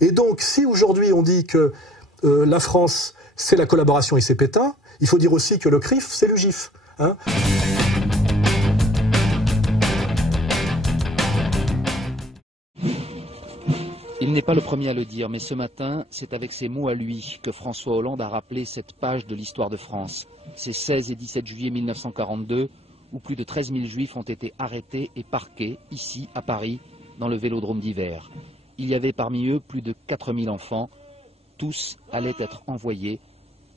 Et donc, si aujourd'hui on dit que la France, c'est la collaboration et c'est Pétain, il faut dire aussi que le CRIF, c'est le GIF. Hein. Il n'est pas le premier à le dire, mais ce matin, c'est avec ces mots à lui que François Hollande a rappelé cette page de l'histoire de France. Ces 16 et 17 juillet 1942, où plus de 13 000 Juifs ont été arrêtés et parqués, ici, à Paris, dans le Vélodrome d'hiver. Il y avait parmi eux plus de 4 000 enfants. Tous allaient être envoyés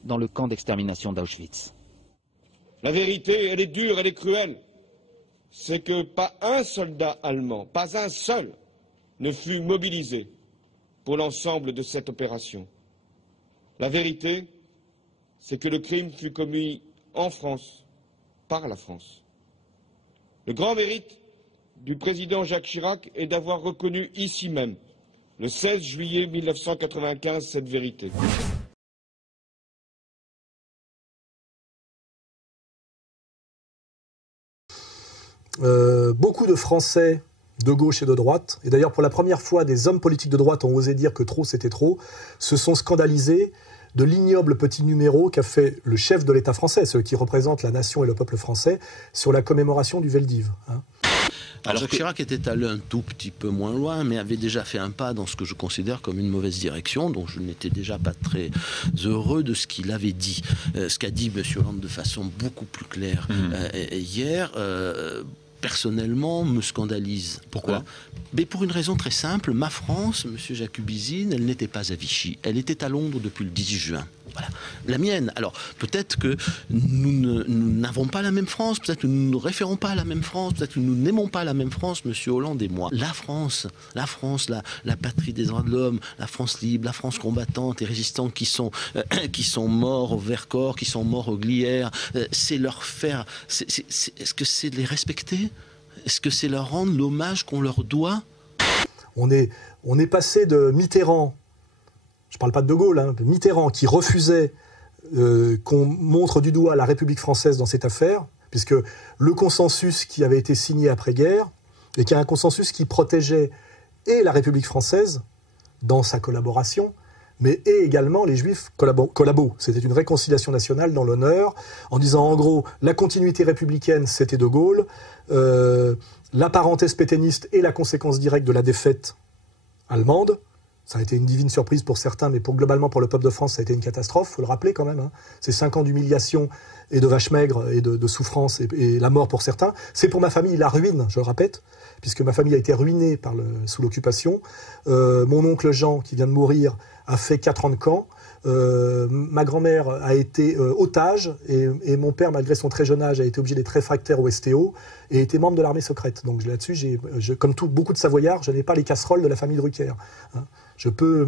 dans le camp d'extermination d'Auschwitz. La vérité, elle est dure, elle est cruelle. C'est que pas un soldat allemand, pas un seul, ne fut mobilisé pour l'ensemble de cette opération. La vérité, c'est que le crime fut commis en France, par la France. Le grand mérite du président Jacques Chirac est d'avoir reconnu ici même, le 16 juillet 1995, cette vérité. Beaucoup de Français de gauche et de droite, et d'ailleurs pour la première fois des hommes politiques de droite ont osé dire que trop c'était trop, se sont scandalisés de l'ignoble petit numéro qu'a fait le chef de l'État français, celui qui représente la nation et le peuple français, sur la commémoration du Veldiv. Hein. Alors Jacques Chirac était allé un tout petit peu moins loin, mais avait déjà fait un pas dans ce que je considère comme une mauvaise direction, dont je n'étais déjà pas très heureux de ce qu'il avait dit. Ce qu'a dit M. Hollande de façon beaucoup plus claire hier, personnellement, me scandalise. Pourquoi ? Mais pour une raison très simple, ma France, M. Jacubizine, elle n'était pas à Vichy, elle était à Londres depuis le 18 juin. Voilà. La mienne. Alors, peut-être que nous n'avons pas la même France, peut-être que nous ne nous référons pas à la même France, peut-être que nous n'aimons pas la même France, M. Hollande et moi. La France, la patrie des droits de l'homme, la France libre, la France combattante et résistante qui sont morts au Vercors, qui sont morts au Glières, c'est leur faire... Est-ce que c'est de les respecter ? Est-ce que c'est leur rendre l'hommage qu'on leur doit ? On est passé de Mitterrand, je ne parle pas de De Gaulle, hein, de Mitterrand qui refusait qu'on montre du doigt la République française dans cette affaire, puisque le consensus qui avait été signé après-guerre, et qui est un consensus qui protégeait et la République française dans sa collaboration, mais et également les Juifs collabos. C'était une réconciliation nationale dans l'honneur, en disant en gros, la continuité républicaine, c'était De Gaulle, la parenthèse pétainiste est la conséquence directe de la défaite allemande. Ça a été une divine surprise pour certains, mais globalement pour le peuple de France, ça a été une catastrophe, il faut le rappeler quand même. Hein. C'est 5 ans d'humiliation et de vaches maigres et de souffrance et la mort pour certains. C'est pour ma famille la ruine, je le répète, puisque ma famille a été ruinée sous l'occupation. Mon oncle Jean, qui vient de mourir, a fait 4 ans de camp. Ma grand-mère a été otage et mon père, malgré son très jeune âge, a été obligé d'être réfractaire au STO et était membre de l'armée secrète. Donc là-dessus, comme beaucoup de Savoyards, je n'ai pas les casseroles de la famille Drucker. Hein. Je peux,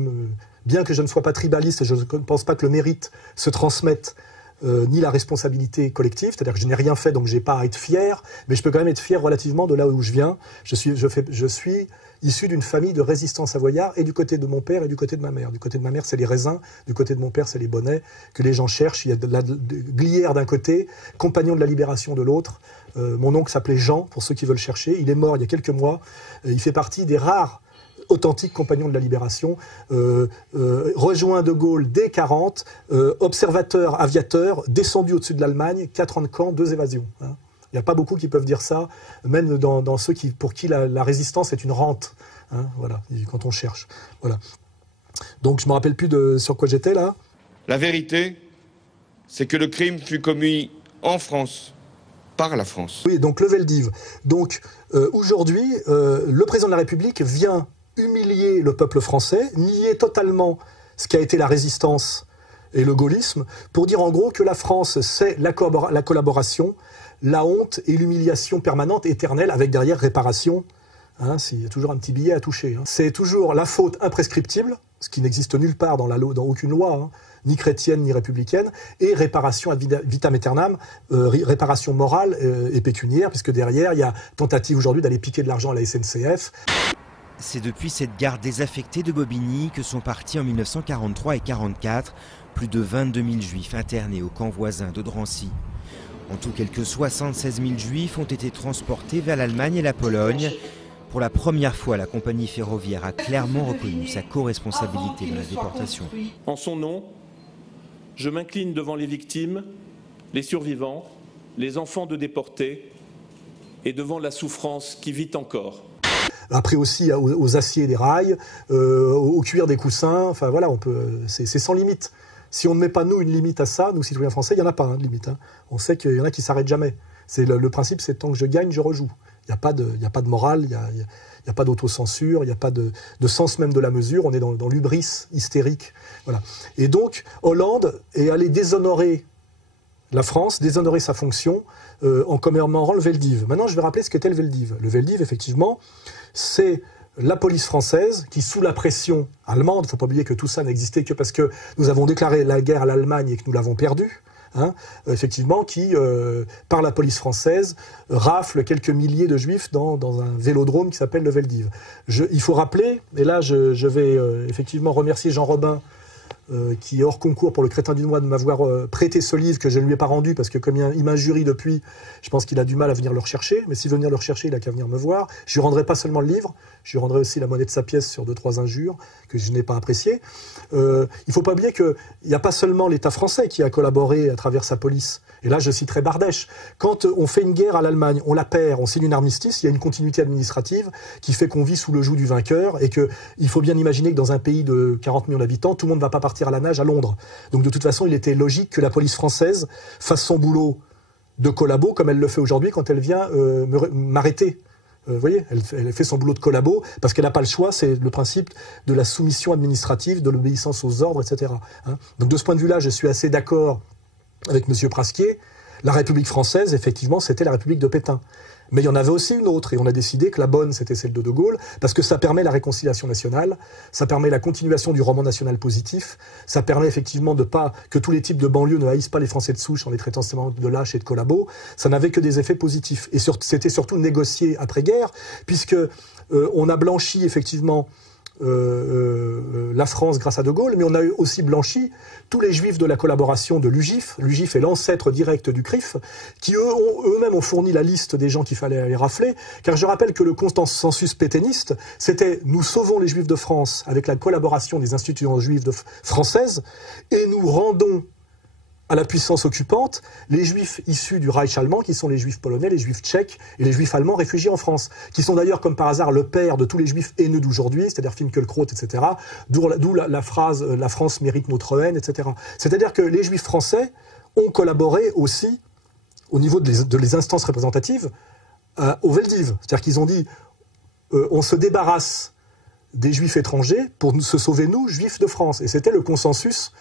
bien que je ne sois pas tribaliste, je ne pense pas que le mérite se transmette ni la responsabilité collective, c'est-à-dire que je n'ai rien fait, donc je n'ai pas à être fier, mais je peux quand même être fier relativement de là où je viens. Je suis issu d'une famille de résistants savoyards, et du côté de mon père et du côté de ma mère. Du côté de ma mère, c'est les raisins, du côté de mon père, c'est les bonnets, que les gens cherchent. Il y a de Glières d'un côté, compagnon de la libération de l'autre. Mon oncle s'appelait Jean, pour ceux qui veulent chercher. Il est mort il y a quelques mois. Il fait partie des rares authentique compagnon de la libération, rejoint De Gaulle dès 40, observateur, aviateur, descendu au-dessus de l'Allemagne, 4 ans de camp, 2 évasions. Hein. Il n'y a pas beaucoup qui peuvent dire ça, même dans ceux pour qui la résistance est une rente, hein, voilà, quand on cherche. Voilà. Donc je ne me rappelle plus sur quoi j'étais là. La vérité, c'est que le crime fut commis en France, par la France. Oui, donc le Veldiv. Donc aujourd'hui, le président de la République vient humilier le peuple français, nier totalement ce qu'a été la résistance et le gaullisme, pour dire en gros que la France, c'est la collaboration, la honte et l'humiliation permanente, éternelle, avec derrière réparation. Hein, il y a toujours un petit billet à toucher. Hein. C'est toujours la faute imprescriptible, ce qui n'existe nulle part dans aucune loi, hein, ni chrétienne ni républicaine, et réparation ad vitam aeternam, réparation morale et pécuniaire, puisque derrière, il y a tentative aujourd'hui d'aller piquer de l'argent à la SNCF. C'est depuis cette gare désaffectée de Bobigny que sont partis en 1943 et 1944 plus de 22 000 juifs internés au camp voisin de Drancy. En tout, quelques 76 000 juifs ont été transportés vers l'Allemagne et la Pologne. Pour la première fois, la compagnie ferroviaire a clairement reconnu sa co-responsabilité dans la déportation. En son nom, je m'incline devant les victimes, les survivants, les enfants de déportés et devant la souffrance qui vit encore. Après aussi aux aciers des rails, au cuir des coussins, enfin voilà, c'est sans limite. Si on ne met pas nous une limite à ça, nous citoyens français, il n'y en a pas de limite. On sait qu'il y en a qui ne s'arrêtent jamais. Le principe, c'est tant que je gagne, je rejoue. Il n'y a pas de morale, il n'y a pas d'autocensure, il n'y a pas de sens même de la mesure. On est dans l'hubris hystérique. Voilà. Et donc, Hollande est allé déshonorer la France, déshonorer sa fonction en commémorant le Veldiv. Maintenant, je vais rappeler ce qu'était le Veldiv. Le Veldiv, effectivement, c'est la police française qui, sous la pression allemande, il ne faut pas oublier que tout ça n'existait que parce que nous avons déclaré la guerre à l'Allemagne et que nous l'avons perdue, effectivement, qui, par la police française, rafle quelques milliers de juifs dans un vélodrome qui s'appelle le Veldiv. Il faut rappeler, et là je vais effectivement remercier Jean Robin, qui est hors concours pour le Crétin du Noir de m'avoir prêté ce livre que je ne lui ai pas rendu parce que comme il m'injurie depuis, je pense qu'il a du mal à venir le rechercher, mais s'il veut venir le rechercher, il a qu'à venir me voir. Je lui rendrai pas seulement le livre, je lui rendrai aussi la monnaie de sa pièce sur 2-3 injures que je n'ai pas appréciées. Il faut pas oublier qu'il n'y a pas seulement l'État français qui a collaboré à travers sa police. Et là, je citerai Bardèche. Quand on fait une guerre à l'Allemagne, on la perd, on signe une armistice, il y a une continuité administrative qui fait qu'on vit sous le joug du vainqueur et qu'il faut bien imaginer que dans un pays de 40 millions d'habitants, tout le monde ne va pas partir à la nage à Londres. Donc de toute façon, il était logique que la police française fasse son boulot de collabo comme elle le fait aujourd'hui quand elle vient m'arrêter. Vous voyez, elle fait son boulot de collabo parce qu'elle n'a pas le choix, c'est le principe de la soumission administrative, de l'obéissance aux ordres, etc. Donc de ce point de vue-là, je suis assez d'accord avec M. Prasquier. La République française, effectivement, c'était la République de Pétain. Mais il y en avait aussi une autre, et on a décidé que la bonne, c'était celle de De Gaulle, parce que ça permet la réconciliation nationale, ça permet la continuation du roman national positif, ça permet effectivement de pas que tous les types de banlieues ne haïssent pas les Français de souche en les traitant de lâches et de collabos, ça n'avait que des effets positifs. Et c'était surtout négocié après-guerre, puisque on a blanchi effectivement la France grâce à De Gaulle, mais on a aussi blanchi tous les juifs de la collaboration de l'UGIF. L'UGIF est l'ancêtre direct du CRIF, qui eux-mêmes ont fourni la liste des gens qu'il fallait aller rafler, car je rappelle que le consensus pétainiste, c'était « nous sauvons les juifs de France avec la collaboration des institutions juives françaises et nous rendons à la puissance occupante les juifs issus du Reich allemand, qui sont les juifs polonais, les juifs tchèques et les juifs allemands réfugiés en France, qui sont d'ailleurs comme par hasard le père de tous les juifs haineux d'aujourd'hui, c'est-à-dire Finkielkraut, etc., d'où la phrase « la France mérite notre haine », etc. C'est-à-dire que les juifs français ont collaboré aussi au niveau de les instances représentatives au Veldiv. C'est-à-dire qu'ils ont dit on se débarrasse des juifs étrangers pour se sauver nous, juifs de France. Et c'était le consensus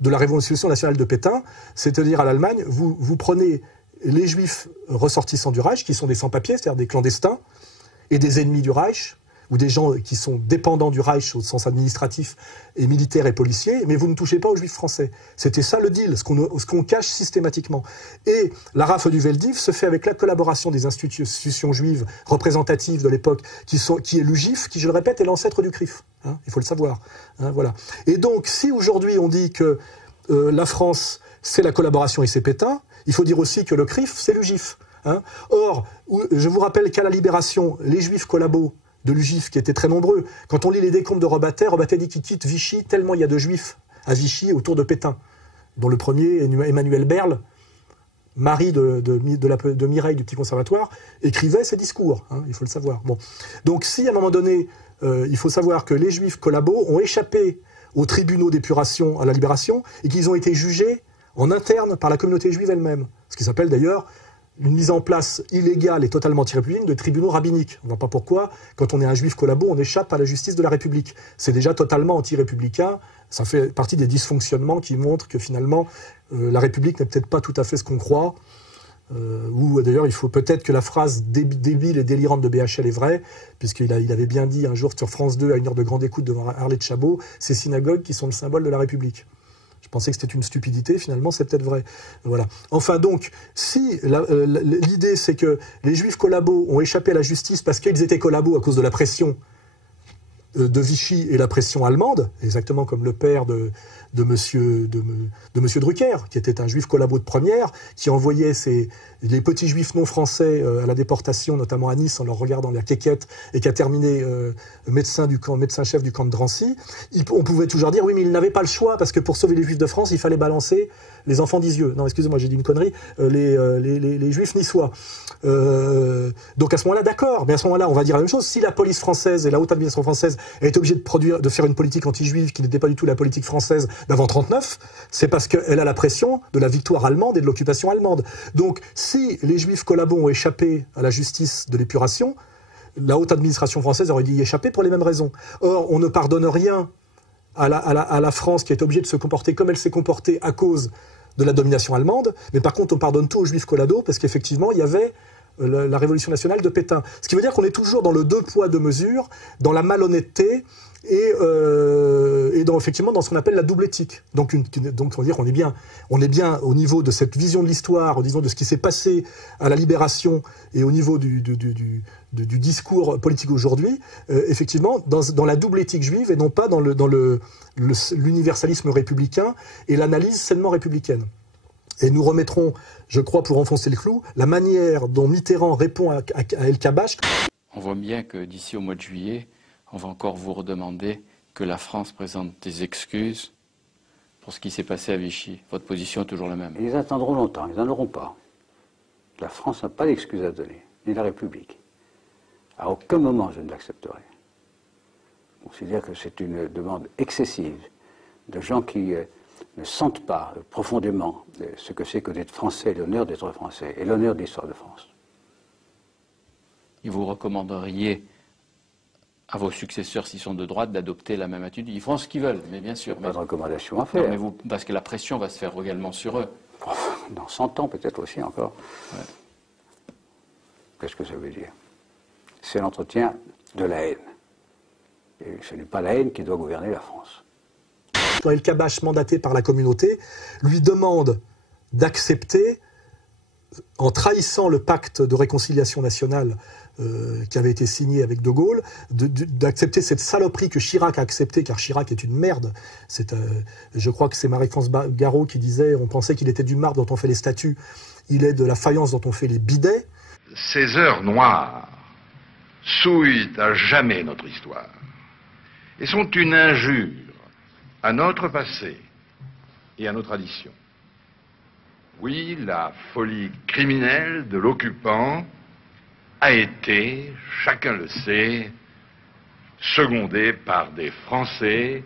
de la Révolution nationale de Pétain, c'est-à-dire à l'Allemagne, vous prenez les juifs ressortissants du Reich, qui sont des sans-papiers, c'est-à-dire des clandestins, et des ennemis du Reich, ou des gens qui sont dépendants du Reich au sens administratif et militaire et policier, mais vous ne touchez pas aux juifs français. C'était ça le deal, ce qu'on cache systématiquement. Et la rafle du Veldiv se fait avec la collaboration des institutions juives représentatives de l'époque, qui est l'UGIF, qui, je le répète, est l'ancêtre du CRIF. Il faut le savoir. Voilà. Et donc, si aujourd'hui on dit que la France, c'est la collaboration et c'est Pétain, il faut dire aussi que le CRIF, c'est l'UGIF. Or, je vous rappelle qu'à la Libération, les juifs collabos de l'UGIF, qui étaient très nombreux, quand on lit les décombres de Robatet dit qu'il quitte Vichy tellement il y a de juifs à Vichy autour de Pétain, dont le premier, Emmanuel Berle, mari de Mireille du Petit Conservatoire, écrivait ses discours, il faut le savoir. Bon. Donc si à un moment donné, il faut savoir que les juifs collabos ont échappé aux tribunaux d'épuration à la Libération et qu'ils ont été jugés en interne par la communauté juive elle-même, ce qui s'appelle d'ailleurs une mise en place illégale et totalement anti-républicaine de tribunaux rabbiniques. On ne voit pas pourquoi, quand on est un juif collabo, on échappe à la justice de la République. C'est déjà totalement anti-républicain, ça fait partie des dysfonctionnements qui montrent que finalement, la République n'est peut-être pas tout à fait ce qu'on croit, ou d'ailleurs, il faut peut-être que la phrase débile et délirante de BHL est vraie, puisqu'il avait bien dit un jour sur France 2, à une heure de grande écoute devant Arlette Chabot, ces synagogues qui sont le symbole de la République. Je pensais que c'était une stupidité, finalement c'est peut-être vrai. Voilà. Enfin donc, si l'idée c'est que les juifs collabos ont échappé à la justice parce qu'ils étaient collabos à cause de la pression de Vichy et la pression allemande, exactement comme le père de Monsieur Drucker, qui était un juif collabo de première, qui envoyait ses les petits juifs non français à la déportation, notamment à Nice, en leur regardant la quéquette, et qui a terminé médecin-chef du camp de Drancy, on pouvait toujours dire, oui, mais ils n'avaient pas le choix, parce que pour sauver les juifs de France, il fallait balancer les enfants d'Isieux. Non, excusez-moi, j'ai dit une connerie, les juifs niçois. Donc à ce moment-là, d'accord, mais à ce moment-là, on va dire la même chose. Si la police française et la haute administration française est obligée de faire une politique anti-juive qui n'était pas du tout la politique française d'avant 1939, c'est parce qu'elle a la pression de la victoire allemande et de l'occupation allemande. Donc si les juifs collabos ont échappé à la justice de l'épuration, la haute administration française aurait dû y échapper pour les mêmes raisons. Or, on ne pardonne rien à la France qui est obligée de se comporter comme elle s'est comportée à cause de la domination allemande, mais par contre on pardonne tout aux juifs collabos parce qu'effectivement il y avait la révolution nationale de Pétain. Ce qui veut dire qu'on est toujours dans le deux poids deux mesures, dans la malhonnêteté et effectivement dans ce qu'on appelle la double éthique. Donc on va dire on est bien au niveau de cette vision de l'histoire, au niveau de ce qui s'est passé à la Libération et au niveau du discours politique aujourd'hui, effectivement dans la double éthique juive et non pas dans l'universalisme républicain et l'analyse sainement républicaine. Et nous remettrons, je crois, pour enfoncer le clou, la manière dont Mitterrand répond à El Kabbach. On voit bien que d'ici au mois de juillet, on va encore vous redemander que la France présente des excuses pour ce qui s'est passé à Vichy. Votre position est toujours la même. Ils attendront longtemps, ils n'en auront pas. La France n'a pas d'excuses à donner, ni la République. À aucun moment je ne l'accepterai. Je considère que c'est une demande excessive de gens qui ne sentent pas profondément ce que c'est que d'être français, l'honneur d'être français et l'honneur de l'histoire de France. Et vous recommanderiez à vos successeurs, s'ils sont de droite, d'adopter la même attitude? Ils feront ce qu'ils veulent, mais bien sûr. Pas de recommandation à faire. Non, mais parce que la pression va se faire également sur eux. Dans 100 ans peut-être aussi encore. Ouais. Qu'est-ce que ça veut dire? C'est l'entretien de la haine. Et ce n'est pas la haine qui doit gouverner la France. Quand El Kabbach, mandaté par la communauté, lui demande d'accepter, en trahissant le pacte de réconciliation nationale qui avait été signé avec De Gaulle, d'accepter cette saloperie que Chirac a acceptée, car Chirac est une merde. Je crois que c'est Marie-France Garot qui disait, on pensait qu'il était du marbre dont on fait les statues, il est de la faïence dont on fait les bidets. Ces heures noires souillent à jamais notre histoire et sont une injure à notre passé et à nos traditions. Oui, la folie criminelle de l'occupant a été, chacun le sait, secondée par des Français,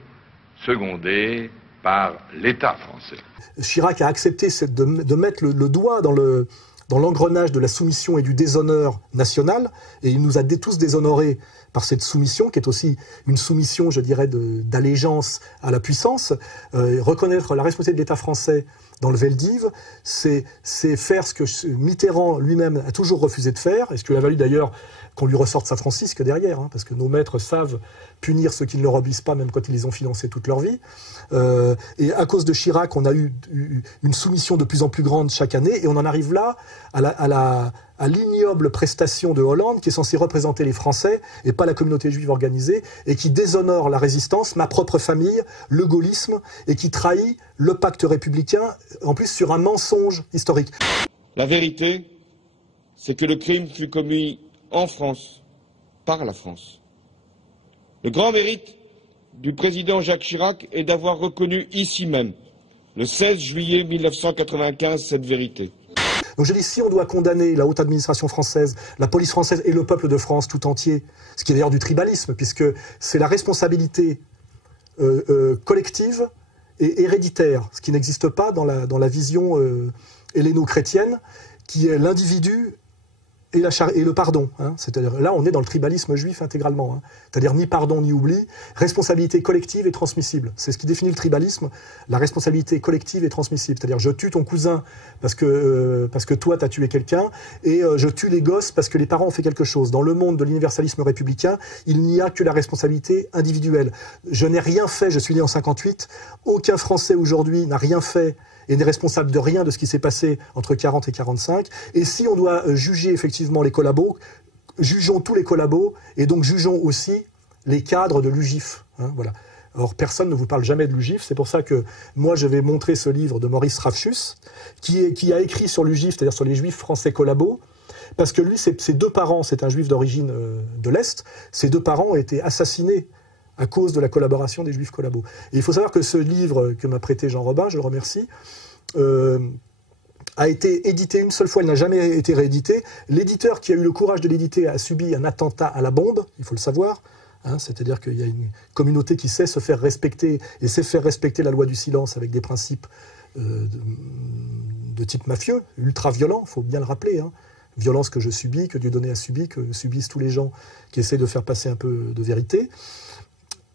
secondée par l'État français. Chirac a accepté de mettre le doigt dans l'engrenage de la soumission et du déshonneur national, et il nous a tous déshonorés par cette soumission, qui est aussi une soumission, je dirais, d'allégeance à la puissance. Reconnaître la responsabilité de l'État français dans le Veldiv, c'est faire ce que Mitterrand lui-même a toujours refusé de faire, et ce qui lui a valu d'ailleurs qu'on lui ressorte sa Francisque derrière, hein, parce que nos maîtres savent punir ceux qui ne leur obéissent pas, même quand ils les ont financés toute leur vie. Et à cause de Chirac, on a eu une soumission de plus en plus grande chaque année, et on en arrive là à l'ignoble prestation de Hollande, qui est censé représenter les Français, et pas la communauté juive organisée, et qui déshonore la résistance, ma propre famille, le gaullisme, et qui trahit le pacte républicain, en plus sur un mensonge historique. La vérité, c'est que le crime fut commis en France, par la France. Le grand mérite du président Jacques Chirac est d'avoir reconnu ici même, le 16 juillet 1995, cette vérité. Donc je dis, si on doit condamner la haute administration française, la police française et le peuple de France tout entier, ce qui est d'ailleurs du tribalisme, puisque c'est la responsabilité collective et héréditaire, ce qui n'existe pas dans la vision helléno-chrétienne, qui est l'individu et le pardon. Hein. C'est-à-dire, là, on est dans le tribalisme juif intégralement. Hein. C'est-à-dire ni pardon ni oubli, responsabilité collective et transmissible. C'est ce qui définit le tribalisme, la responsabilité collective et transmissible. C'est-à-dire, je tue ton cousin parce que toi, t'as tué quelqu'un, et je tue les gosses parce que les parents ont fait quelque chose. Dans le monde de l'universalisme républicain, il n'y a que la responsabilité individuelle. Je n'ai rien fait, je suis né en 58, aucun Français aujourd'hui n'a rien fait et n'est responsable de rien de ce qui s'est passé entre 40 et 45. Et si on doit juger effectivement les collabos, jugeons tous les collabos, et donc jugeons aussi les cadres de l'UGIF. Hein, voilà. Or, personne ne vous parle jamais de l'UGIF. C'est pour ça que moi, je vais montrer ce livre de Maurice Rafchus, qui a écrit sur l'UGIF, c'est-à-dire sur les juifs français collabos, parce que lui, ses deux parents, c'est un juif d'origine de l'Est, ses deux parents ont été assassinés à cause de la collaboration des juifs collabos. Et il faut savoir que ce livre que m'a prêté Jean Robin, je le remercie, a été édité une seule fois, il n'a jamais été réédité. L'éditeur qui a eu le courage de l'éditer a subi un attentat à la bombe, il faut le savoir. Hein, c'est-à-dire qu'il y a une communauté qui sait se faire respecter et sait faire respecter la loi du silence avec des principes de type mafieux, ultra-violent, il faut bien le rappeler. Hein. Violence que je subis, que Dieudonné a subi, que subissent tous les gens qui essaient de faire passer un peu de vérité.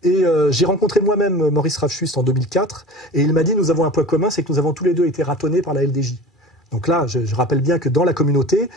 Et j'ai rencontré moi-même Maurice Rafchus en 2004, et il m'a dit, nous avons un point commun, c'est que nous avons tous les deux été ratonnés par la LDJ. Donc là, je rappelle bien que dans la communauté,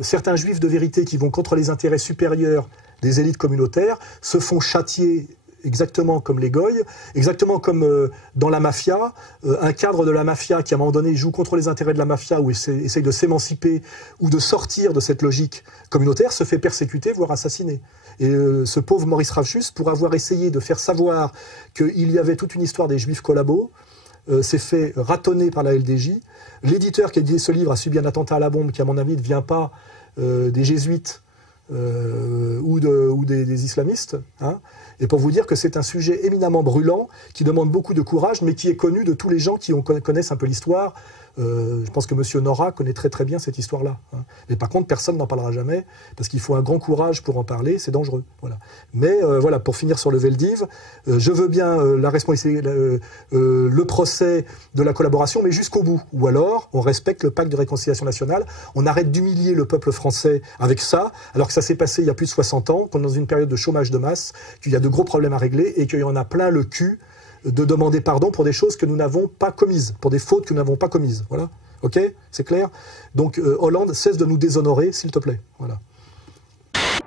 certains juifs de vérité qui vont contre les intérêts supérieurs des élites communautaires se font châtier exactement comme les goïs, exactement comme dans la mafia. Un cadre de la mafia qui, à un moment donné, joue contre les intérêts de la mafia ou essaye de s'émanciper ou de sortir de cette logique communautaire, se fait persécuter, voire assassiner. Et ce pauvre Maurice Rafchus, pour avoir essayé de faire savoir qu'il y avait toute une histoire des juifs collabos, s'est fait ratonner par la LDJ. L'éditeur qui a édité ce livre a subi un attentat à la bombe qui, à mon avis, ne vient pas des jésuites ou des islamistes. Hein. Et pour vous dire que c'est un sujet éminemment brûlant, qui demande beaucoup de courage, mais qui est connu de tous les gens qui connaissent un peu l'histoire. Je pense que M. Nora connaît très très bien cette histoire-là. Hein. Mais par contre, personne n'en parlera jamais, parce qu'il faut un grand courage pour en parler, c'est dangereux. Voilà. Mais voilà, pour finir sur le Veldiv, je veux bien la responsabilité, le procès de la collaboration, mais jusqu'au bout. Ou alors, on respecte le pacte de réconciliation nationale, on arrête d'humilier le peuple français avec ça, alors que ça s'est passé il y a plus de 60 ans, qu'on est dans une période de chômage de masse, qu'il y a de gros problèmes à régler, et qu'il y en a plein le cul de demander pardon pour des choses que nous n'avons pas commises, pour des fautes que nous n'avons pas commises. Voilà. Ok ? C'est clair ? Donc Hollande, cesse de nous déshonorer, s'il te plaît. Voilà.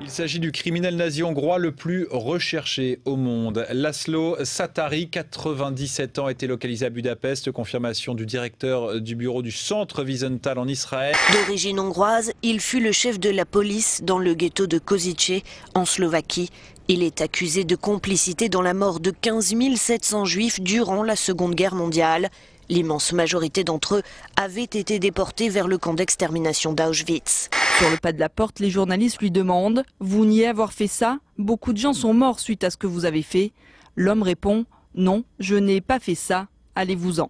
Il s'agit du criminel nazi hongrois le plus recherché au monde. Laszlo Satari, 97 ans, était localisé à Budapest. Confirmation du directeur du bureau du centre Wiesenthal en Israël. D'origine hongroise, il fut le chef de la police dans le ghetto de Košice, en Slovaquie. Il est accusé de complicité dans la mort de 15 700 juifs durant la Seconde Guerre mondiale. L'immense majorité d'entre eux avaient été déportés vers le camp d'extermination d'Auschwitz. Sur le pas de la porte, les journalistes lui demandent « Vous niez avoir fait ça ? Beaucoup de gens sont morts suite à ce que vous avez fait. » L'homme répond « Non, je n'ai pas fait ça. Allez-vous-en. »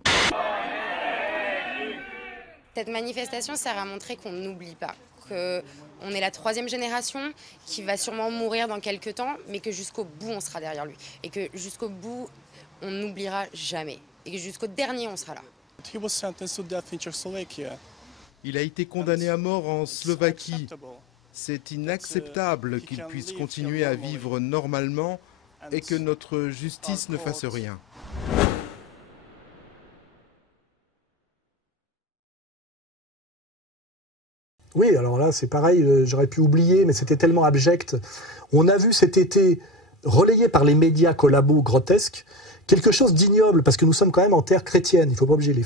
Cette manifestation sert à montrer qu'on n'oublie pas, qu'on est la 3e génération qui va sûrement mourir dans quelques temps, mais que jusqu'au bout on sera derrière lui. Et que jusqu'au bout on n'oubliera jamais. Et que jusqu'au dernier on sera là. Il a été condamné à mort en Slovaquie. C'est inacceptable qu'il puisse continuer à vivre normalement et que notre justice ne fasse rien. Oui, alors là, c'est pareil, j'aurais pu oublier, mais c'était tellement abject. On a vu cet été, relayé par les médias collabos grotesques, quelque chose d'ignoble, parce que nous sommes quand même en terre chrétienne, il ne faut pas obliger.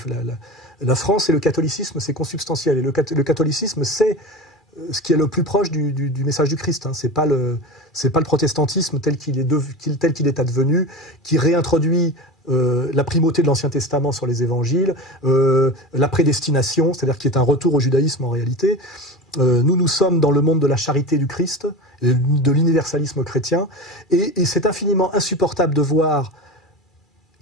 La France et le catholicisme, c'est consubstantiel. Et le catholicisme, c'est ce qui est le plus proche du message du Christ. Hein. C'est pas le protestantisme tel qu'il est advenu, qui réintroduit la primauté de l'Ancien Testament sur les évangiles, la prédestination, c'est-à-dire qui est un retour au judaïsme en réalité. Nous sommes dans le monde de la charité du Christ, de l'universalisme chrétien, et c'est infiniment insupportable de voir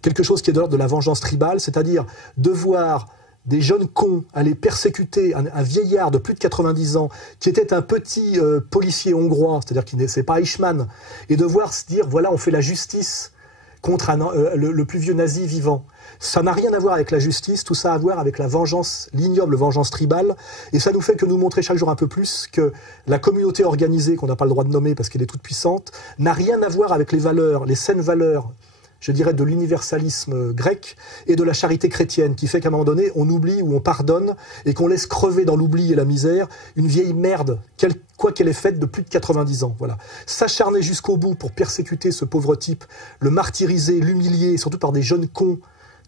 quelque chose qui est de l'ordre de la vengeance tribale, c'est-à-dire de voir des jeunes cons aller persécuter un vieillard de plus de 90 ans qui était un petit policier hongrois, c'est-à-dire qui n'est pas Eichmann, et de voir se dire, voilà, on fait la justice contre le plus vieux nazi vivant. Ça n'a rien à voir avec la justice, tout ça a à voir avec la vengeance, l'ignoble vengeance tribale, et ça nous fait que nous montrer chaque jour un peu plus que la communauté organisée, qu'on n'a pas le droit de nommer parce qu'elle est toute puissante, n'a rien à voir avec les valeurs, les saines valeurs, je dirais, de l'universalisme grec et de la charité chrétienne, qui fait qu'à un moment donné, on oublie ou on pardonne et qu'on laisse crever dans l'oubli et la misère une vieille merde, quoi qu'elle ait faite de plus de 90 ans. Voilà. S'acharner jusqu'au bout pour persécuter ce pauvre type, le martyriser, l'humilier, surtout par des jeunes cons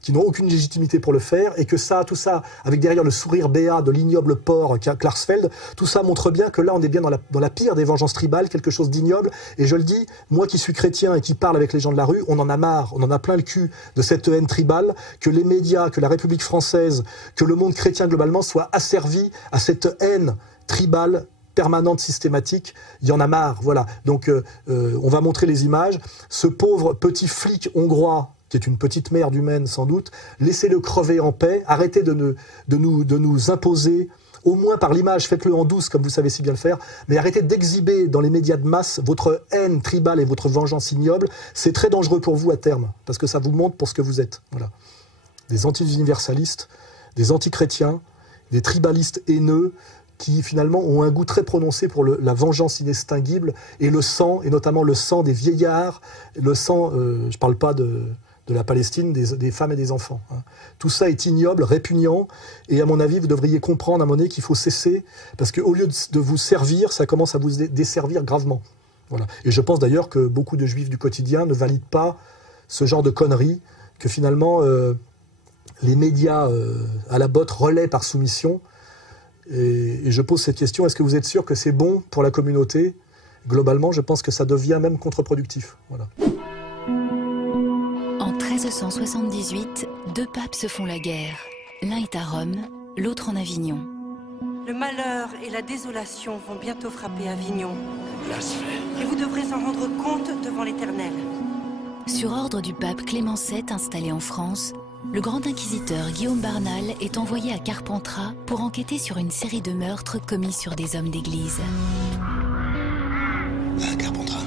qui n'ont aucune légitimité pour le faire, et que ça, tout ça, avec derrière le sourire béat de l'ignoble porc Klarsfeld, tout ça montre bien que là, on est bien dans la pire des vengeances tribales, quelque chose d'ignoble. Et je le dis, moi qui suis chrétien et qui parle avec les gens de la rue, on en a marre, on en a plein le cul de cette haine tribale, que les médias, que la République française, que le monde chrétien globalement soit asservi à cette haine tribale permanente, systématique. Il y en a marre, voilà. Donc, on va montrer les images. Ce pauvre petit flic hongrois, qui est une petite merde humaine sans doute, laissez-le crever en paix, arrêtez de nous imposer, au moins par l'image, faites-le en douce comme vous savez si bien le faire, mais arrêtez d'exhiber dans les médias de masse votre haine tribale et votre vengeance ignoble. C'est très dangereux pour vous à terme, parce que ça vous montre pour ce que vous êtes. Voilà. Des anti-universalistes, des anti-chrétiens, des tribalistes haineux, qui finalement ont un goût très prononcé pour la vengeance inextinguible, et le sang, et notamment le sang des vieillards, le sang, je ne parle pas de la Palestine, des femmes et des enfants. Hein. Tout ça est ignoble, répugnant, et à mon avis, vous devriez comprendre à un moment donné qu'il faut cesser, parce qu'au lieu de vous servir, ça commence à vous desservir gravement. Voilà. Et je pense d'ailleurs que beaucoup de juifs du quotidien ne valident pas ce genre de conneries, que finalement les médias à la botte relaient par soumission. Et je pose cette question, est-ce que vous êtes sûr que c'est bon pour la communauté? Globalement, je pense que ça devient même contre-productif. Voilà. En 1378, deux papes se font la guerre. L'un est à Rome, l'autre en Avignon. Le malheur et la désolation vont bientôt frapper Avignon. Et vous devrez en rendre compte devant l'Éternel. Sur ordre du pape Clément VII installé en France, le grand inquisiteur Guillaume Barnal est envoyé à Carpentras pour enquêter sur une série de meurtres commis sur des hommes d'église. Carpentras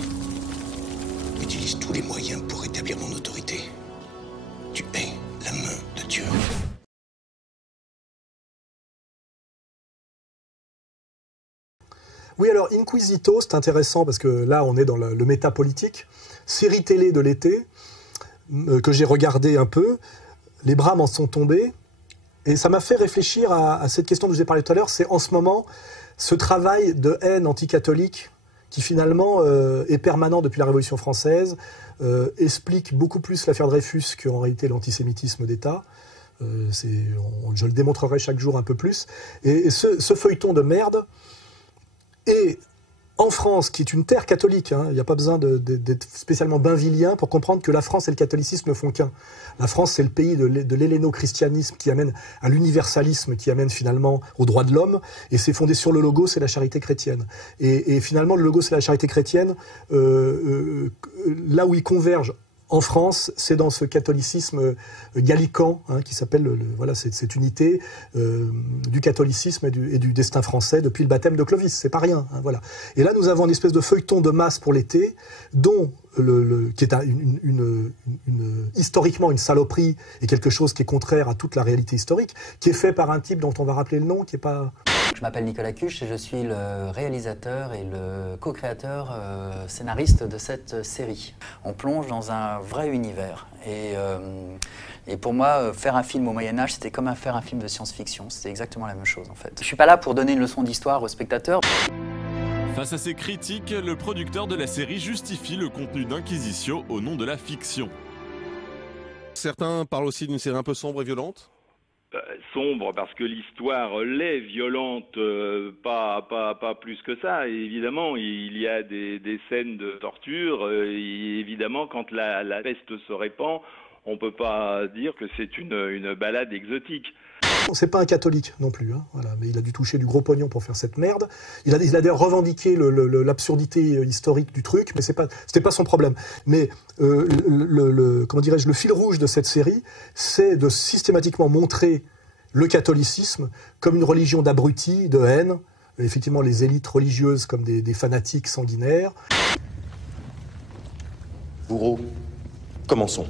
utilise tous les moyens pour établir mon autorité. Tu es la main de Dieu. Oui, alors Inquisito, c'est intéressant parce que là, on est dans le métapolitique. Série télé de l'été, que j'ai regardé un peu. Les bras m'en sont tombés. Et ça m'a fait réfléchir à cette question dont je vous ai parlé tout à l'heure. C'est en ce moment ce travail de haine anticatholique qui finalement est permanent depuis la Révolution française, explique beaucoup plus l'affaire Dreyfus qu'en réalité l'antisémitisme d'État. Je le démontrerai chaque jour un peu plus. Et ce feuilleton de merde est en France, qui est une terre catholique, hein, il n'y a pas besoin d'être spécialement bainvillien pour comprendre que la France et le catholicisme ne font qu'un. La France, c'est le pays de l'helléno-christianisme qui amène à l'universalisme, qui amène finalement aux droits de l'homme, et c'est fondé sur le logos, c'est la charité chrétienne. Et finalement, le logos, c'est la charité chrétienne, là où ils convergent en France, c'est dans ce catholicisme gallican, hein, qui s'appelle voilà, cette unité du catholicisme et du destin français depuis le baptême de Clovis. C'est pas rien. Hein, voilà. Et là, nous avons une espèce de feuilleton de masse pour l'été, dont qui est historiquement une saloperie et quelque chose qui est contraire à toute la réalité historique, qui est fait par un type dont on va rappeler le nom, qui est pas... Je m'appelle Nicolas Cuche et je suis le réalisateur et le co-créateur scénariste de cette série. On plonge dans un vrai univers et pour moi, faire un film au Moyen-Âge, c'était comme faire un film de science-fiction. C'était exactement la même chose en fait. Je suis pas là pour donner une leçon d'histoire aux spectateurs. Face à ces critiques, le producteur de la série justifie le contenu d'Inquisitio au nom de la fiction. Certains parlent aussi d'une série un peu sombre et violente. Sombre parce que l'histoire l'est, violente pas plus que ça. Et évidemment, il y a des scènes de torture. Et évidemment, quand la peste se répand, on ne peut pas dire que c'est une balade exotique. C'est pas un catholique non plus, hein, voilà, mais il a dû toucher du gros pognon pour faire cette merde. Il a d'ailleurs revendiqué l'absurdité historique du truc, mais c'était pas son problème. Mais comment dirais-je, le fil rouge de cette série, c'est de systématiquement montrer le catholicisme comme une religion d'abrutis, de haine, effectivement les élites religieuses comme des fanatiques sanguinaires. Bourreau, commençons.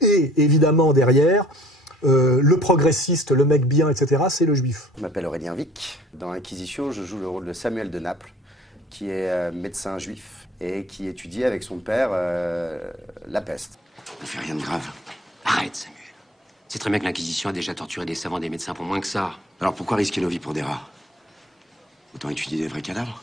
Et évidemment derrière, le progressiste, le mec bien, etc., c'est le juif. Je m'appelle Aurélien Vic. Dans Inquisitio, je joue le rôle de Samuel de Naples, qui est médecin juif et qui étudie avec son père la peste. Ne fais rien de grave. Arrête, Samuel. C'est très bien que l'Inquisition a déjà torturé des savants, des médecins pour moins que ça. Alors pourquoi risquer nos vies pour des rats? Autant étudier des vrais cadavres.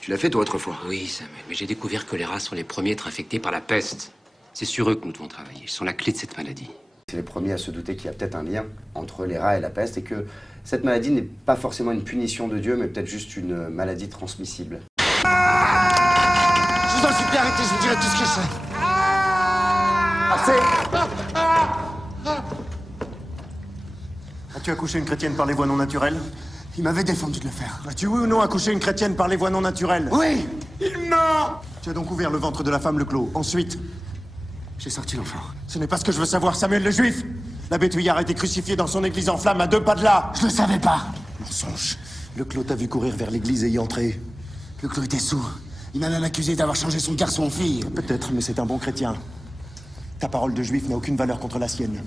Tu l'as fait, toi, autrefois? Oui, Samuel, mais j'ai découvert que les rats sont les premiers à être infectés par la peste. C'est sur eux que nous devons travailler. Ils sont la clé de cette maladie. C'est les premiers à se douter qu'il y a peut-être un lien entre les rats et la peste et que cette maladie n'est pas forcément une punition de Dieu, mais peut-être juste une maladie transmissible. Je vous en supplie, arrêtez, je vous dirai tout ce que je sais. Assez! As-tu accouché une chrétienne par les voies non naturelles? Il m'avait défendu de le faire. As-tu oui ou non accouché une chrétienne par les voies non naturelles? Oui! Il ment! Tu as donc ouvert le ventre de la femme le clos. Ensuite, j'ai sorti l'enfant. Ce n'est pas ce que je veux savoir, Samuel le Juif! L'abbé Thuillard a été crucifié dans son église en flammes à 2 pas de là! Je le savais pas! Mensonge. Le clos t'a vu courir vers l'église et y entrer. Le clos était sourd. Il m'a même accusé d'avoir changé son garçon en fille. Peut-être, mais c'est un bon chrétien. Ta parole de juif n'a aucune valeur contre la sienne.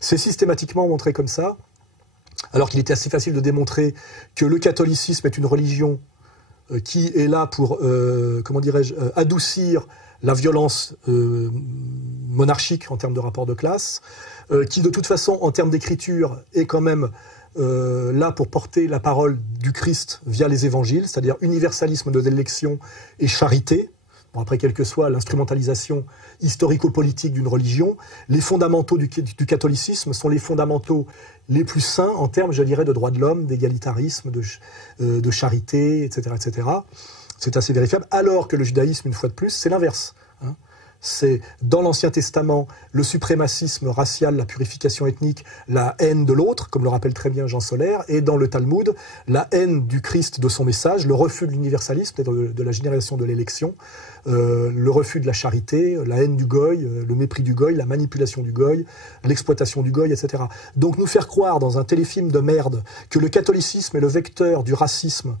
C'est systématiquement montré comme ça, alors qu'il était assez facile de démontrer que le catholicisme est une religion qui est là pour, comment dirais-je, adoucir la violence monarchique en termes de rapport de classe, qui de toute façon, en termes d'écriture, est quand même là pour porter la parole du Christ via les évangiles, c'est-à-dire universalisme de l'élection et charité. Bon, après, quelle que soit l'instrumentalisation historico-politique d'une religion, les fondamentaux du catholicisme sont les fondamentaux les plus sains en termes, je dirais, de droits de l'homme, d'égalitarisme, de charité, etc., etc. C'est assez vérifiable. Alors que le judaïsme, une fois de plus, c'est l'inverse. Hein. C'est dans l'Ancien Testament le suprémacisme racial, la purification ethnique, la haine de l'autre, comme le rappelle très bien Jean Solaire, et dans le Talmud, la haine du Christ, de son message, le refus de l'universalisme, de la génération de l'élection, le refus de la charité, la haine du goy, le mépris du goy, la manipulation du goy, l'exploitation du goy, etc. Donc nous faire croire dans un téléfilm de merde que le catholicisme est le vecteur du racisme,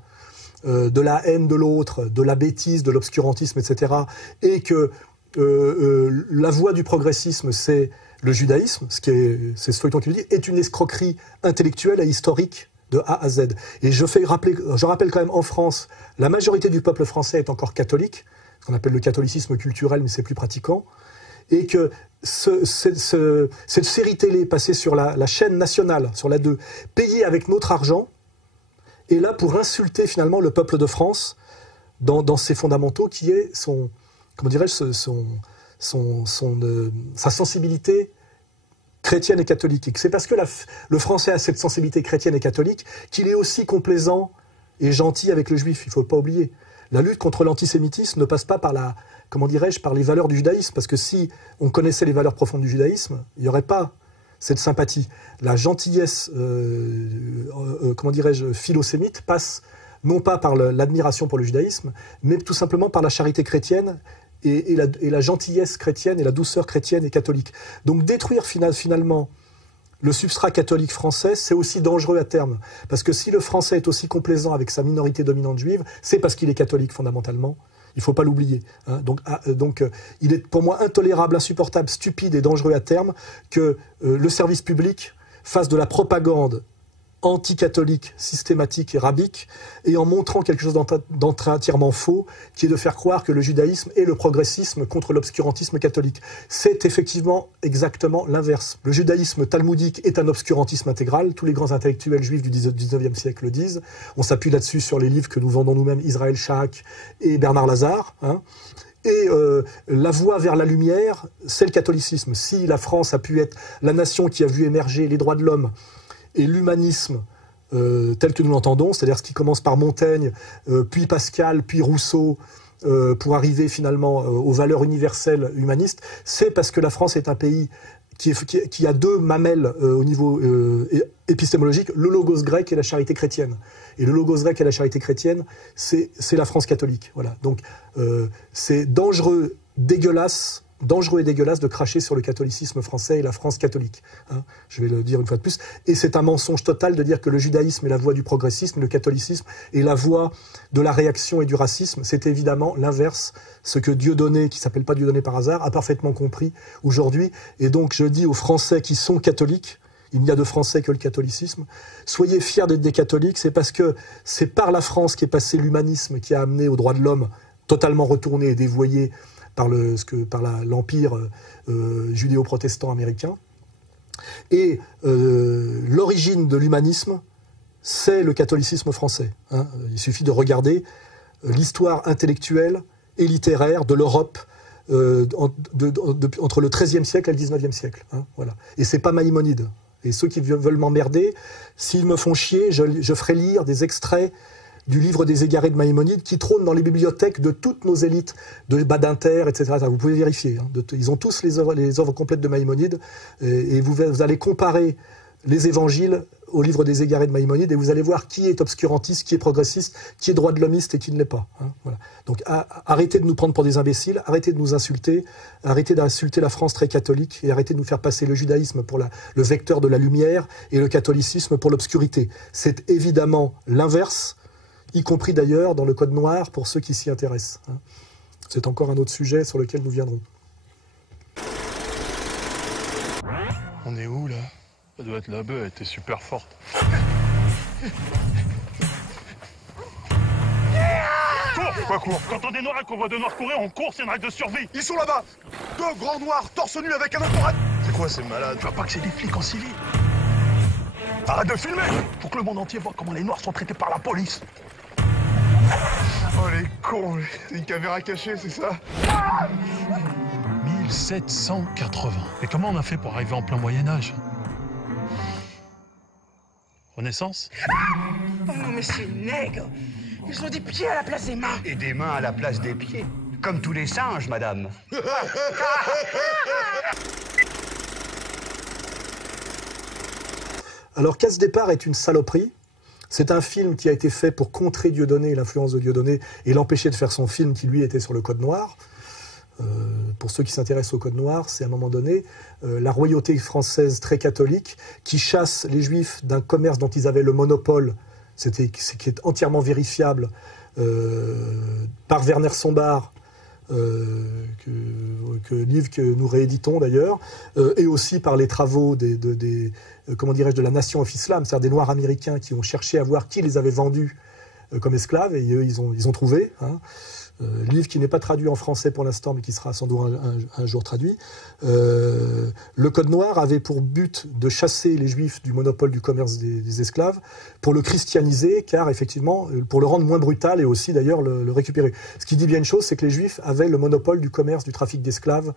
de la haine de l'autre, de la bêtise, de l'obscurantisme, etc., et que la voie du progressisme, c'est le judaïsme, c'est ce feuilleton qui le dit, est une escroquerie intellectuelle et historique de A à Z. Et je rappelle quand même, en France, la majorité du peuple français est encore catholique, ce qu'on appelle le catholicisme culturel, mais c'est plus pratiquant, et que cette série télé passée sur la chaîne nationale, sur la 2, payée avec notre argent, est là pour insulter finalement le peuple de France dans ses fondamentaux, qui est son, comment dirais-je, sa sensibilité chrétienne et catholique. Et c'est parce que le français a cette sensibilité chrétienne et catholique qu'il est aussi complaisant et gentil avec le juif. Il ne faut pas oublier. La lutte contre l'antisémitisme ne passe pas par par les valeurs du judaïsme, parce que si on connaissait les valeurs profondes du judaïsme, il n'y aurait pas cette sympathie. La gentillesse, philosémite passe non pas par l'admiration pour le judaïsme, mais tout simplement par la charité chrétienne et la gentillesse chrétienne et la douceur chrétienne et catholique. Donc détruire finalement le substrat catholique français, c'est aussi dangereux à terme. Parce que si le français est aussi complaisant avec sa minorité dominante juive, c'est parce qu'il est catholique fondamentalement. Il ne faut pas l'oublier. Hein. Donc, il est pour moi intolérable, insupportable, stupide et dangereux à terme que le service public fasse de la propagande anti-catholique, systématique et rabique, et en montrant quelque chose d'entièrement faux, qui est de faire croire que le judaïsme est le progressisme contre l'obscurantisme catholique. C'est effectivement exactement l'inverse. Le judaïsme talmudique est un obscurantisme intégral, tous les grands intellectuels juifs du 19e siècle le disent, on s'appuie là-dessus sur les livres que nous vendons nous-mêmes, Israël Shaak et Bernard Lazare, hein. Et la voie vers la lumière, c'est le catholicisme. Si la France a pu être la nation qui a vu émerger les droits de l'homme, et l'humanisme tel que nous l'entendons, c'est-à-dire ce qui commence par Montaigne, puis Pascal, puis Rousseau, pour arriver finalement aux valeurs universelles humanistes, c'est parce que la France est un pays qui a 2 mamelles au niveau épistémologique, le logos grec et la charité chrétienne. Et le logos grec et la charité chrétienne, c'est la France catholique. Voilà. Donc c'est dangereux et dégueulasse de cracher sur le catholicisme français et la France catholique. Hein, je vais le dire une fois de plus. Et c'est un mensonge total de dire que le judaïsme est la voie du progressisme, le catholicisme est la voie de la réaction et du racisme. C'est évidemment l'inverse. Ce que Dieudonné, qui ne s'appelle pas Dieudonné par hasard, a parfaitement compris aujourd'hui. Et donc je dis aux Français qui sont catholiques, il n'y a de Français que le catholicisme, soyez fiers d'être des catholiques, c'est parce que c'est par la France qu'est passé l'humanisme qui a amené aux droits de l'homme totalement retourné et dévoyé par l'empire judéo-protestant américain. Et l'origine de l'humanisme, c'est le catholicisme français. Hein. Il suffit de regarder l'histoire intellectuelle et littéraire de l'Europe entre le XIIIe siècle et le XIXe siècle. Hein, voilà. Et c'est pas Maïmonide. Et ceux qui veulent m'emmerder, s'ils me font chier, je ferai lire des extraits du livre des égarés de Maïmonide qui trône dans les bibliothèques de toutes nos élites, de Badinter, etc. Vous pouvez vérifier. Hein, ils ont tous les œuvres complètes de Maïmonide. Et vous allez comparer les évangiles au livre des égarés de Maïmonide et vous allez voir qui est obscurantiste, qui est progressiste, qui est droit de l'homiste et qui ne l'est pas. Hein, voilà. Donc arrêtez de nous prendre pour des imbéciles, arrêtez de nous insulter, arrêtez d'insulter la France très catholique et arrêtez de nous faire passer le judaïsme pour le vecteur de la lumière et le catholicisme pour l'obscurité. C'est évidemment l'inverse, y compris d'ailleurs dans le Code noir pour ceux qui s'y intéressent. Hein. C'est encore un autre sujet sur lequel nous viendrons. On est où là? Ça doit être la bœuf, elle était super forte. Cours! Quoi cours? Quand on est noir et qu'on voit deux noirs courir, on court, c'est une règle de survie! Ils sont là-bas! Deux grands noirs, torse nu avec un autre. C'est quoi ces malades? Tu vois pas que c'est des flics en civil? Arrête de filmer! Pour que le monde entier voit comment les noirs sont traités par la police! Oh les cons, c'est une caméra cachée, c'est ça? 1780. Et comment on a fait pour arriver en plein Moyen-Âge? Renaissance? Oh non, mais c'est nègre! Ils ont des pieds à la place des mains! Et des mains à la place des pieds. Comme tous les singes, madame. Alors, Casse Départ est une saloperie. C'est un film qui a été fait pour contrer Dieudonné, l'influence de Dieudonné, et l'empêcher de faire son film qui, lui, était sur le Code noir. Pour ceux qui s'intéressent au Code noir, c'est à un moment donné la royauté française très catholique qui chasse les Juifs d'un commerce dont ils avaient le monopole, ce qui est entièrement vérifiable par Werner Sombart, livre que nous rééditons d'ailleurs, et aussi par les travaux comment dirais-je, de la Nation of Islam, c'est-à-dire des Noirs américains qui ont cherché à voir qui les avait vendus comme esclaves, et eux, ils ont trouvé. Hein. Livre qui n'est pas traduit en français pour l'instant, mais qui sera sans doute un jour traduit. Le Code noir avait pour but de chasser les Juifs du monopole du commerce des esclaves, pour le christianiser, car effectivement, pour le rendre moins brutal et aussi d'ailleurs le récupérer. Ce qui dit bien une chose, c'est que les Juifs avaient le monopole du commerce, du trafic d'esclaves,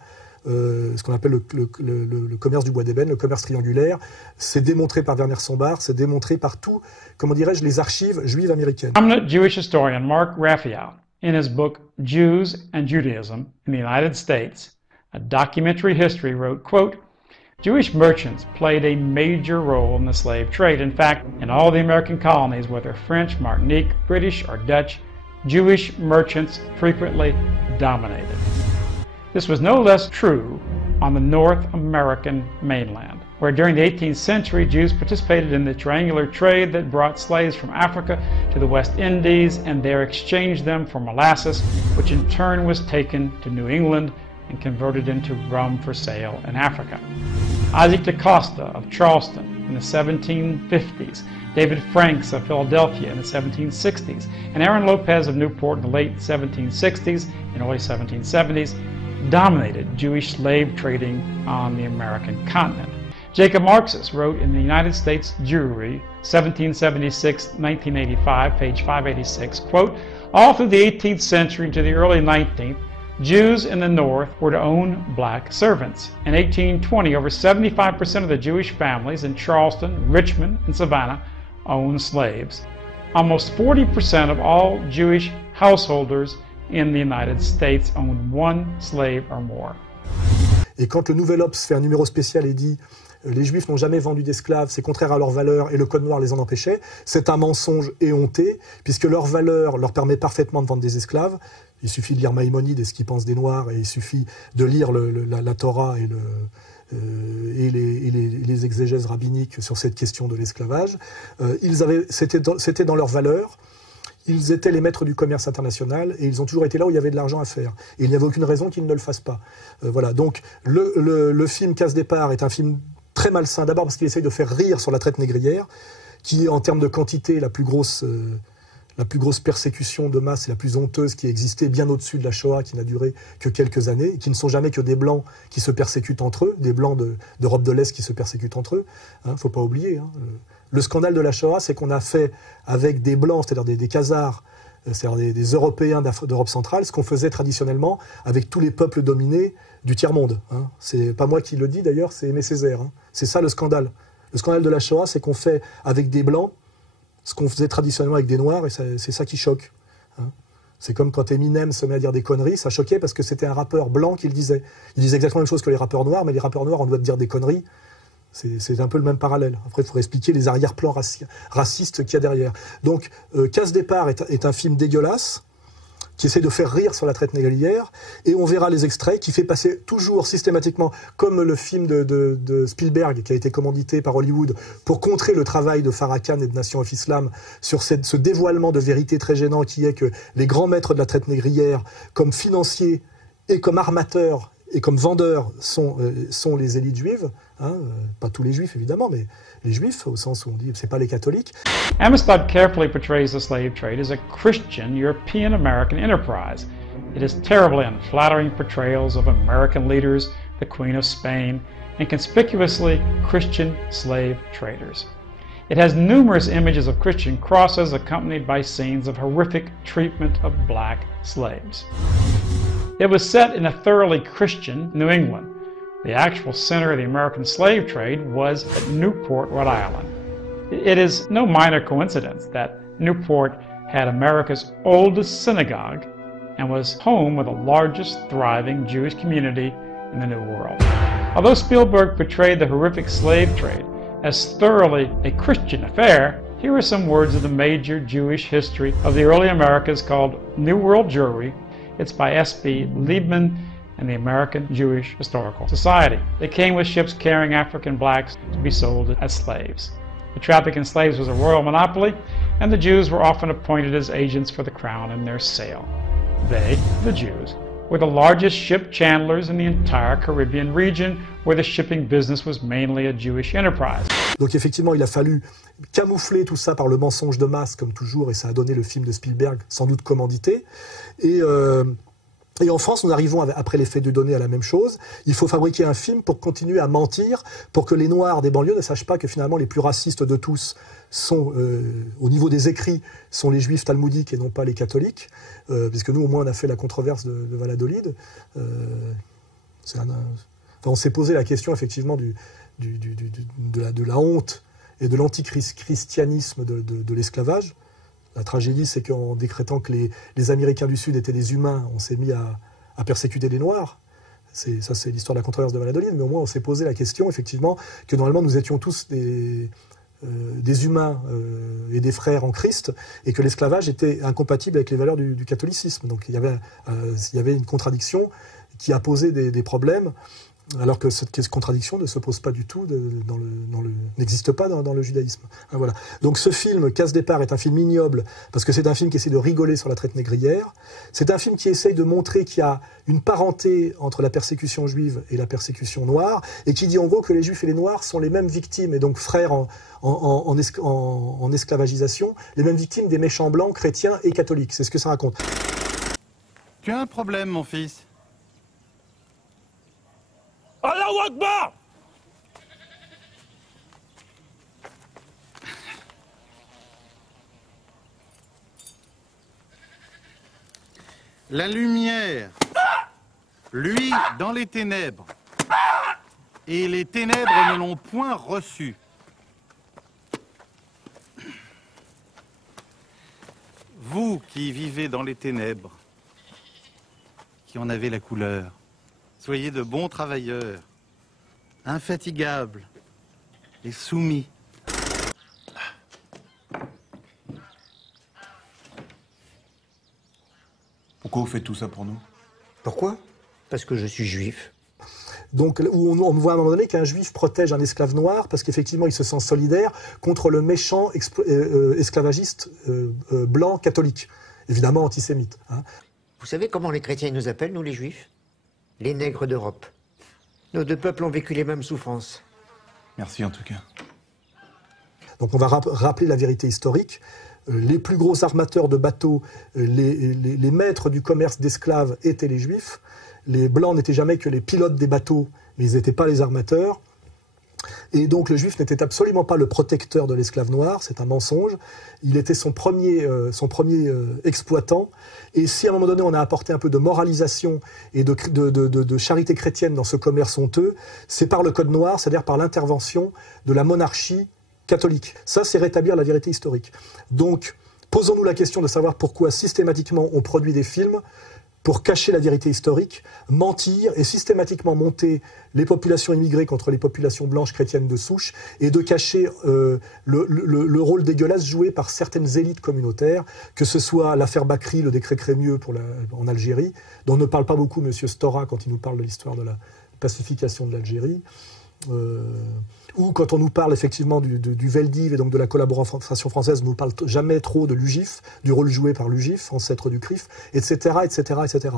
ce qu'on appelle le commerce du bois d'ébène, le commerce triangulaire. C'est démontré par Werner Sombart, c'est démontré par tout, comment dirais-je, les archives juives américaines. Prominent Jewish historian Mark Raphael, in his book Jews and Judaism in the United States, a documentary history, wrote, quote, Jewish merchants played a major role in the slave trade. In fact, in all the American colonies, whether French, Martinique, British, or Dutch, Jewish merchants frequently dominated. This was no less true on the North American mainland, where during the 18th century, Jews participated in the triangular trade that brought slaves from Africa to the West Indies and there exchanged them for molasses, which in turn was taken to New England and converted into rum for sale in Africa. Isaac DaCosta of Charleston in the 1750s, David Franks of Philadelphia in the 1760s, and Aaron Lopez of Newport in the late 1760s and early 1770s dominated Jewish slave trading on the American continent. Jacob Marxus wrote in the United States Jewry, 1776-1985, page 586, quote, all through the 18th century to the early 19th, Jews in the North were to own black servants. In 1820, over 75% of the Jewish families in Charleston, Richmond, and Savannah owned slaves. Almost 40% of all Jewish householders in the United States owned one slave or more. Et quand le Nouvel Obs fait un numéro spécial et dit les Juifs n'ont jamais vendu d'esclaves, c'est contraire à leurs valeurs et le Code noir les en empêchait, c'est un mensonge éhonté, puisque leur valeur leur permet parfaitement de vendre des esclaves. Il suffit de lire Maïmonide et ce qu'il pense des Noirs, et il suffit de lire la Torah et les exégèses rabbiniques sur cette question de l'esclavage. C'était dans leurs valeurs. Ils étaient les maîtres du commerce international et ils ont toujours été là où il y avait de l'argent à faire. Et il n'y avait aucune raison qu'ils ne le fassent pas. Voilà. Donc le film Casse Départ est un film très malsain, d'abord parce qu'il essaye de faire rire sur la traite négrière, qui est en termes de quantité la plus grosse la plus grosse persécution de masse et la plus honteuse qui existait, bien au-dessus de la Shoah, qui n'a duré que quelques années, et qui ne sont jamais que des Blancs qui se persécutent entre eux, des Blancs d'Europe de l'Est qui se persécutent entre eux. Faut pas oublier. Le scandale de la Shoah, c'est qu'on a fait avec des Blancs, c'est-à-dire des Khazars, c'est-à-dire des Européens d'Europe centrale, ce qu'on faisait traditionnellement avec tous les peuples dominés du tiers-monde. C'est pas moi qui le dis d'ailleurs, c'est Aimé Césaire. C'est ça le scandale. Le scandale de la Shoah, c'est qu'on fait avec des Blancs ce qu'on faisait traditionnellement avec des Noirs, et c'est ça qui choque. C'est comme quand Eminem se met à dire des conneries, ça choquait parce que c'était un rappeur blanc qui le disait. Il disait exactement la même chose que les rappeurs noirs, mais les rappeurs noirs, on doit dire des conneries. C'est un peu le même parallèle. Après, il faudrait expliquer les arrière-plans racistes qu'il y a derrière. Donc, Casse Départ est un film dégueulasse, qui essaie de faire rire sur la traite négrière, et on verra les extraits, qui fait passer toujours systématiquement, comme le film de Spielberg, qui a été commandité par Hollywood, pour contrer le travail de Farrakhan et de Nation of Islam, sur ce dévoilement de vérité très gênant, qui est que les grands maîtres de la traite négrière, comme financiers et comme armateurs, et comme vendeurs sont les élites juives, pas tous les juifs évidemment, mais les juifs au sens où on dit c'est pas les catholiques. Amistad carefully portrays the slave trade as a Christian European-American enterprise. It is terribly unflattering portrayals of American leaders, the Queen of Spain, and conspicuously Christian slave traders. It has numerous images of Christian crosses accompanied by scenes of horrific treatment of black slaves. It was set in a thoroughly Christian New England. The actual center of the American slave trade was at Newport, Rhode Island. It is no minor coincidence that Newport had America's oldest synagogue and was home of the largest thriving Jewish community in the New World. Although Spielberg portrayed the horrific slave trade as thoroughly a Christian affair, here are some words of the major Jewish history of the early Americas called New World Jewry. It's by S.B. Liebman and the American Jewish Historical Society. They came with ships carrying African blacks to be sold as slaves. The traffic in slaves was a royal monopoly, and the Jews were often appointed as agents for the crown in their sale. They, the Jews, were the largest ship chandlers in the entire Caribbean region, where the shipping business was mainly a Jewish enterprise. Donc effectivement, il a fallu camoufler tout ça par le mensonge de masse, comme toujours, et ça a donné le film de Spielberg, sans doute commandité. Et en France, nous arrivons, après l'effet de données, à la même chose. Il faut fabriquer un film pour continuer à mentir, pour que les Noirs des banlieues ne sachent pas que finalement les plus racistes de tous sont, au niveau des écrits, sont les Juifs talmudiques et non pas les catholiques, puisque nous, au moins, on a fait la controverse de Valladolid. On s'est posé la question, effectivement, de la honte et de l'antichristianisme de l'esclavage. La tragédie, c'est qu'en décrétant que les Américains du Sud étaient des humains, on s'est mis à persécuter les Noirs. Ça, c'est l'histoire de la controverse de Valladolid, mais au moins on s'est posé la question, effectivement, que normalement nous étions tous des humains et des frères en Christ, et que l'esclavage était incompatible avec les valeurs du catholicisme. Donc il y avait une contradiction qui a posé des problèmes, alors que cette contradiction ne se pose pas du tout, n'existe pas dans le judaïsme. Voilà. Donc ce film, Casse Départ, est un film ignoble, parce que c'est un film qui essaie de rigoler sur la traite négrière. C'est un film qui essaye de montrer qu'il y a une parenté entre la persécution juive et la persécution noire, et qui dit en gros que les juifs et les noirs sont les mêmes victimes, et donc frères en esclavagisation, les mêmes victimes des méchants blancs, chrétiens et catholiques. C'est ce que ça raconte. Tu as un problème, mon fils? Allahu Akbar! La lumière, lui, dans les ténèbres, et les ténèbres ne l'ont point reçu. Vous qui vivez dans les ténèbres, qui en avez la couleur, soyez de bons travailleurs, infatigables et soumis. Pourquoi vous faites tout ça pour nous? Pourquoi? Parce que je suis juif. Donc, où on voit à un moment donné qu'un juif protège un esclave noir parce qu'effectivement il se sent solidaire contre le méchant esclavagiste blanc catholique, évidemment antisémite. Vous savez comment les chrétiens nous appellent, nous les juifs? Les nègres d'Europe. Nos deux peuples ont vécu les mêmes souffrances. Merci en tout cas. Donc on va rappeler la vérité historique. les plus gros armateurs de bateaux, les maîtres du commerce d'esclaves étaient les Juifs. Les Blancs n'étaient jamais que les pilotes des bateaux, mais ils n'étaient pas les armateurs. Et donc le Juif n'était absolument pas le protecteur de l'esclave noir, c'est un mensonge. Il était son premier exploitant. Et si à un moment donné on a apporté un peu de moralisation et de charité chrétienne dans ce commerce honteux, c'est par le Code noir, c'est-à-dire par l'intervention de la monarchie catholique. Ça, c'est rétablir la vérité historique. Donc, posons-nous la question de savoir pourquoi systématiquement on produit des films pour cacher la vérité historique, mentir et systématiquement monter les populations immigrées contre les populations blanches chrétiennes de souche et de cacher le rôle dégueulasse joué par certaines élites communautaires, que ce soit l'affaire Bakri, le décret Crémieux en Algérie, dont ne parle pas beaucoup M. Stora quand il nous parle de l'histoire de la pacification de l'Algérie, ou quand on nous parle effectivement du Veldiv et donc de la collaboration française, on ne nous parle jamais trop de l'UGIF, du rôle joué par l'UGIF, ancêtre du CRIF, etc., etc., etc.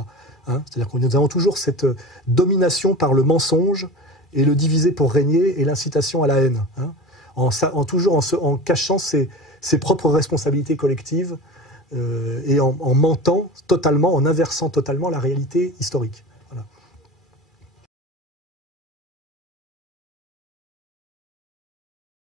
Hein, c'est-à-dire que nous avons toujours cette domination par le mensonge et le diviser pour régner et l'incitation à la haine, hein, en cachant ses propres responsabilités collectives et en mentant totalement, en inversant totalement la réalité historique.